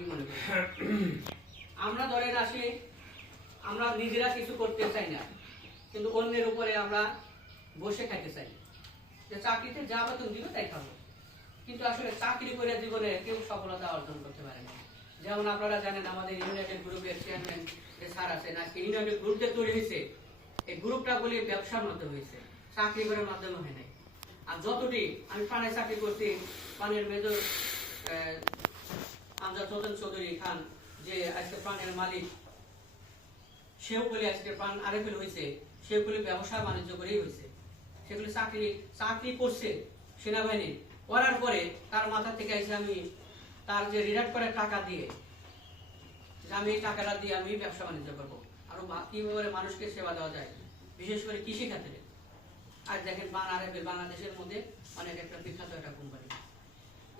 আমি মনে করি। আমরা ধরেন আসি, আমরা নিজেরা কিছু করতে চাই না, কিন্তু অন্যের উপরে আমরা বসে খাইতে চাই, যে চাকরিতে যা বেতন দিবে তাই খাবো। কিন্তু আসলে চাকরি করে জীবনে কেউ সফলতা অর্জন করতে পারে না। যেমন আপনারা জানেন আমাদের ইউনাইটেড গ্রুপের চেয়ারম্যান যে স্যার আছেন, আজকে ইউনাইটেড গ্রুপ যে তৈরি হয়েছে, এই গ্রুপটা বলে ব্যবসার মাধ্যমে হয়েছে, চাকরি করার মাধ্যমে হয় নাই। আর যতটি আমি পানে চাকরি করছি, পানের মেজর আমজাদ হোসেন চৌধুরী খান যে আজকে প্রাণের মালিক, সেও বলে আজকে প্রাণ আরেফেল হয়েছে, সেও বলে ব্যবসা বাণিজ্য করেই হয়েছে। সেগুলি চাকরি করছে সেনাবাহিনী করার পরে তার মাথা থেকে এসে আমি তার যে রিটায়ার করার টাকা দিয়ে, আমি এই টাকাটা দিয়ে আমি ব্যবসা বাণিজ্য করবো, আরো কিভাবে মানুষকে সেবা দেওয়া যায়, বিশেষ করে কৃষি ক্ষেত্রে। আর দেখেন বাংলাদেশের মধ্যে অনেক একটা বিখ্যাত একটা কোম্পানি,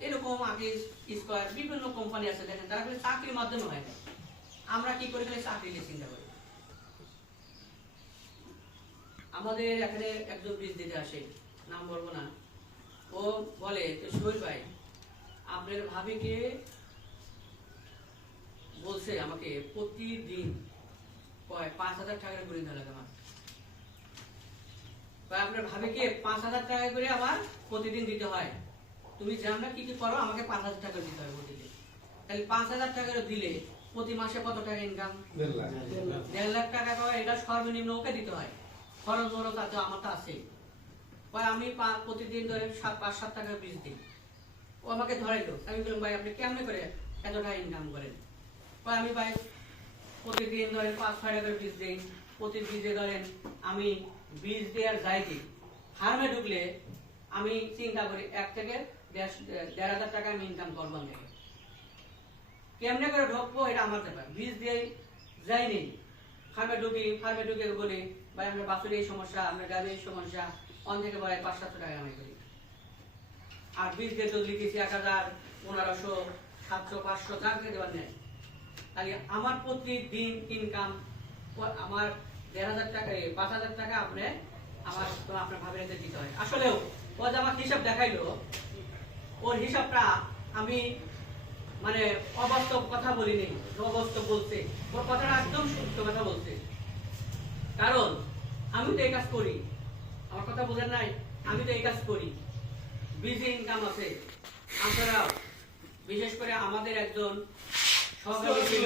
এরকম আগে স্কয়ার বিভিন্ন কোম্পানি আছে, দেখেন তারা খালি চাকরির মাধ্যমে হয় না। আমরা কি করে খালি চাকরি নিয়ে চিন্তা করি। আমাদের এখানে একজন বীজ দিতে আসে, নাম বলবো না, ও বলে সোহেল ভাই আপনার ভাবিকে বলছে আমাকে প্রতিদিন 5,000 টাকা করে দিতে লাগে আমার। আপনার ভাবিকে 5,000 টাকা করে আমার প্রতিদিন দিতে হয়, তুমি জানো কি কি করো, আমাকে 5,000 টাকা দিতে হয় প্রতিদিন। তাহলে 5,000 টাকা দিলে প্রতি মাসে কত টাকা ইনকাম? 1.5 লাখ টাকা। এটা সর্বনিম্ন ওকে দিতে হয়, খরচ বড় তাতে আমার তো আছে। আমি প্রতিদিন ধরে 5-7 টাকা বীজ দিই, ও আমাকে ধরাইলো। আমি বললাম ভাই আপনি কেমনে করে এত টাকা ইনকাম করেন? আমি ভাই প্রতিদিন ধরেন 5-6 টাকার বীজ দিই, প্রতি বীজে ধরেন আমি বীজ দেওয়ার যাই দিই। ফার্মে ঢুকলে আমি চিন্তা করি 1 থেকে 1,500 টাকা আমি ইনকাম করবো থেকে। কেমনে করে ঢুকবো এটা আমার ব্যাপার, বীজ দিয়ে যাইনি। ফার্মে ঢুকে বলি ভাই আমরা বাছুর এই সমস্যা, আমরা গাড়ির এই সমস্যা, অন থেকে ভাই 500-700 টাকা আমি করি। আর বীজ দিয়ে তো লিখেছি 1,000, 1,500, 700, 500 যা করে দেওয়ার নেই। তাহলে আমার প্রতিদিন ইনকাম আমার 1,500 টাকা, 5,000 টাকা আপনার ভাবের দিতে হয়। আসলেও ও যে আমার হিসাব দেখাইলো, ওর হিসাবটা আমি মানে অবাস্তব কথা বলিনি, অবাস্তব বলছে, ওর কথাটা একদম সত্য কথা বলছে। কারণ আমি তো এই কাজ করি, আমার কথা বোঝেন নাই, আমি তো এই কাজ করি, বিজি ইনকাম আছে। আপনারা বিশেষ করে আমাদের একজন সহকারী ছিল